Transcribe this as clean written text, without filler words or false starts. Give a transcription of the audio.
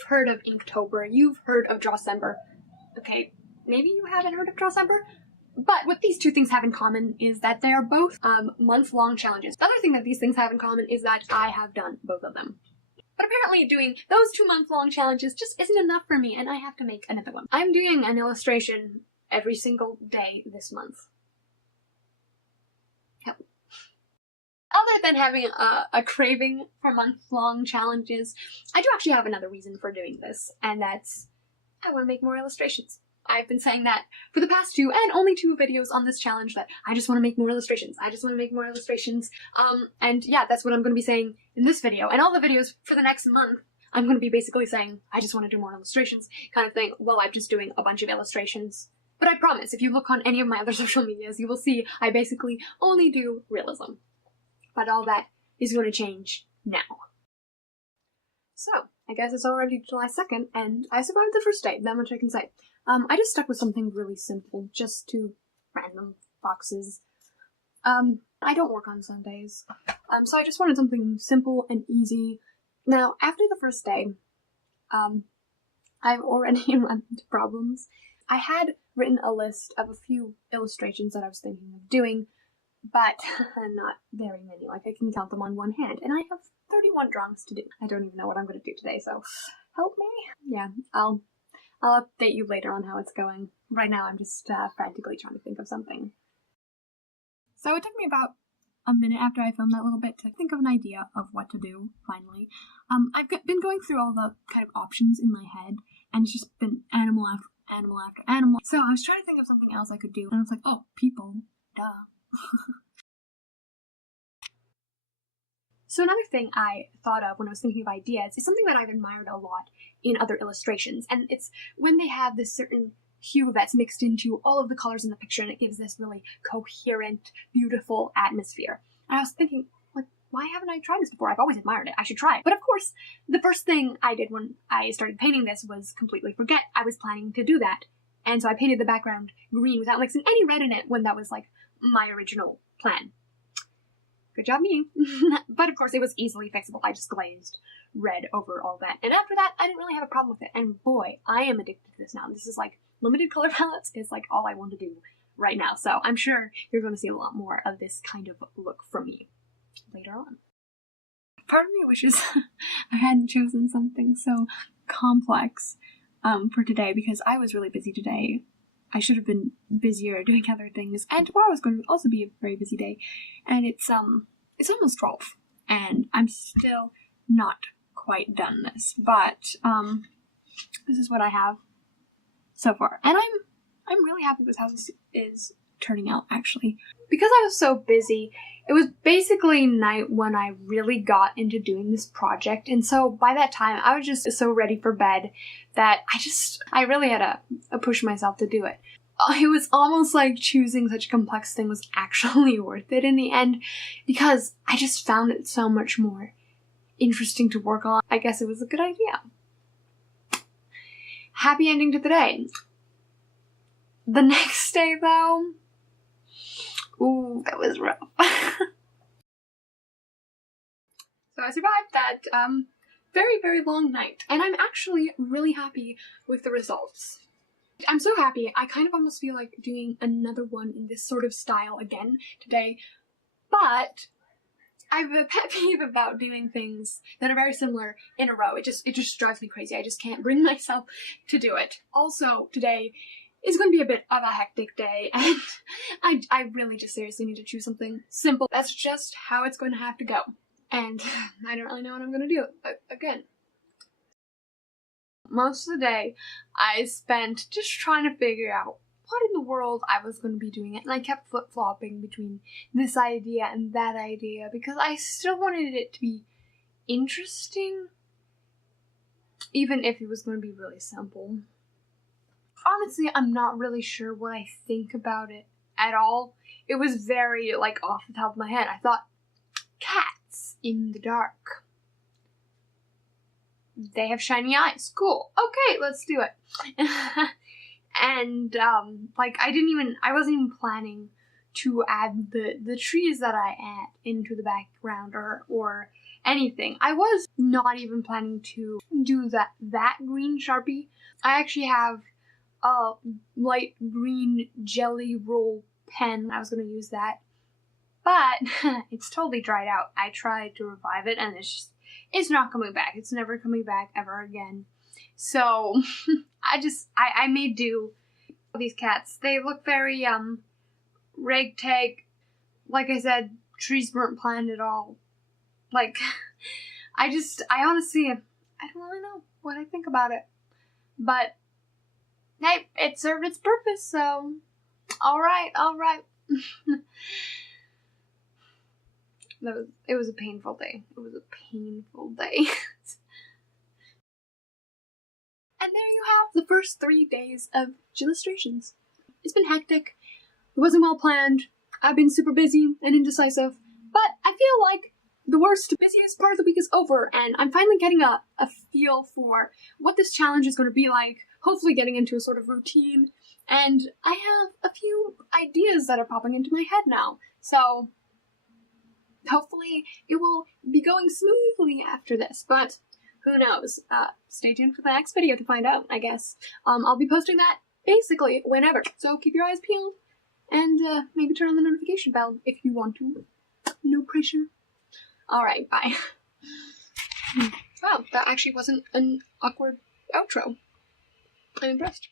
you've heard of Inktober, you've heard of Drawcember. Okay, maybe you haven't heard of Drawcember, but what these two things have in common is that they are both month-long challenges. The other thing that these things have in common is that I have done both of them. But apparently doing those 2 month-long challenges just isn't enough for me, and I have to make another one. I'm doing an illustration every single day this month. Yep. Other than having a craving for month-long challenges, I do actually have another reason for doing this, and that's I want to make more illustrations. I've been saying that for the past 2 and only 2 videos on this challenge that I just want to make more illustrations. I just want to make more illustrations. And yeah, that's what I'm going to be saying in this video. And all the videos for the next month, I'm going to be basically saying, I just want to do more illustrations kind of thing while I'm just doing a bunch of illustrations. But I promise, if you look on any of my other social medias, you will see I basically only do realism. But all that is going to change now. So, I guess it's already July 2nd, and I survived the first day, that much I can say. I just stuck with something really simple, just 2 random boxes. I don't work on Sundays, so I just wanted something simple and easy. Now, after the first day, I've already run into problems. I had written a list of a few illustrations that I was thinking of doing, but not very many. Like, I can count them on one hand, and I have 31 drawings to do. I don't even know what I'm going to do today, so help me. Yeah, I'll update you later on how it's going. Right now I'm just frantically trying to think of something. So it took me about a minute after I filmed that little bit to think of an idea of what to do, finally. I've been going through all the kind of options in my head, and it's just been animal after animal after animal. So I was trying to think of something else I could do, and I was like, oh, people, duh. So another thing I thought of when I was thinking of ideas is something that I've admired a lot in other illustrations, and it's when they have this certain hue that's mixed into all of the colors in the picture, and it gives this really coherent, beautiful atmosphere. And I was thinking, like, why haven't I tried this before? I've always admired it. I should try it. But of course, the first thing I did when I started painting this was completely forget I was planning to do that. And so I painted the background green without mixing any red in it when that was, like, my original plan. Good job, me. But of course, it was easily fixable. I just glazed red over all that. And after that, I didn't really have a problem with it. And boy, I am addicted to this now. This is like, limited color palettes is like all I want to do right now. So I'm sure you're going to see a lot more of this kind of look from me later on. Part of me wishes I hadn't chosen something so complex for today, because I was really busy today. I should have been busier doing other things, and tomorrow is going to also be a very busy day, and it's almost 12, and I'm still not quite done this, but this is what I have so far, and I'm really happy with how this is turning out, actually. Because I was so busy, it was basically night when I really got into doing this project, and so by that time I was just so ready for bed that I really had to push myself to do it. It was almost like choosing such a complex thing was actually worth it in the end, because I just found it so much more interesting to work on. I guess it was a good idea. Happy ending to the day. The next day, though, ooh, that was rough. So I survived that very, very long night, and I'm actually really happy with the results. I'm so happy, I kind of almost feel like doing another one in this sort of style again today, but I have a pet peeve about doing things that are very similar in a row. It just drives me crazy. I just can't bring myself to do it. Also, today is going to be a bit of a hectic day, and I really just seriously need to choose something simple. That's just how it's going to have to go. And I don't really know what I'm going to do again. Most of the day, I spent just trying to figure out what in the world I was going to be doing it, and I kept flip-flopping between this idea and that idea because I still wanted it to be interesting, even if it was going to be really simple. Honestly, I'm not really sure what I think about it at all. It was very, like, off the top of my head. I thought, cats in the dark. They have shiny eyes. Cool. Okay, let's do it. And, like, I wasn't even planning to add the trees that I add into the background or anything. I was not even planning to do that green Sharpie. I actually have a light green jelly roll pen. I was going to use that, but it's totally dried out. I tried to revive it and it's not coming back. It's never coming back ever again. So I made do with these cats. They look very ragtag. Like I said, trees weren't planted at all. Like, I honestly, I don't really know what I think about it. But, hey, it served its purpose, so, alright. It was a painful day. It was a painful day. And there you have the first 3 days of Jillustrations. It's been hectic. It wasn't well planned. I've been super busy and indecisive. But I feel like the worst, busiest part of the week is over, and I'm finally getting a feel for what this challenge is going to be like, hopefully getting into a sort of routine, and I have a few ideas that are popping into my head now, so hopefully it will be going smoothly after this, but who knows. Stay tuned for the next video to find out, I guess. I'll be posting that basically whenever, so keep your eyes peeled, and maybe turn on the notification bell if you want to. No pressure. Alright, bye. Wow, that actually wasn't an awkward outro. I'm impressed.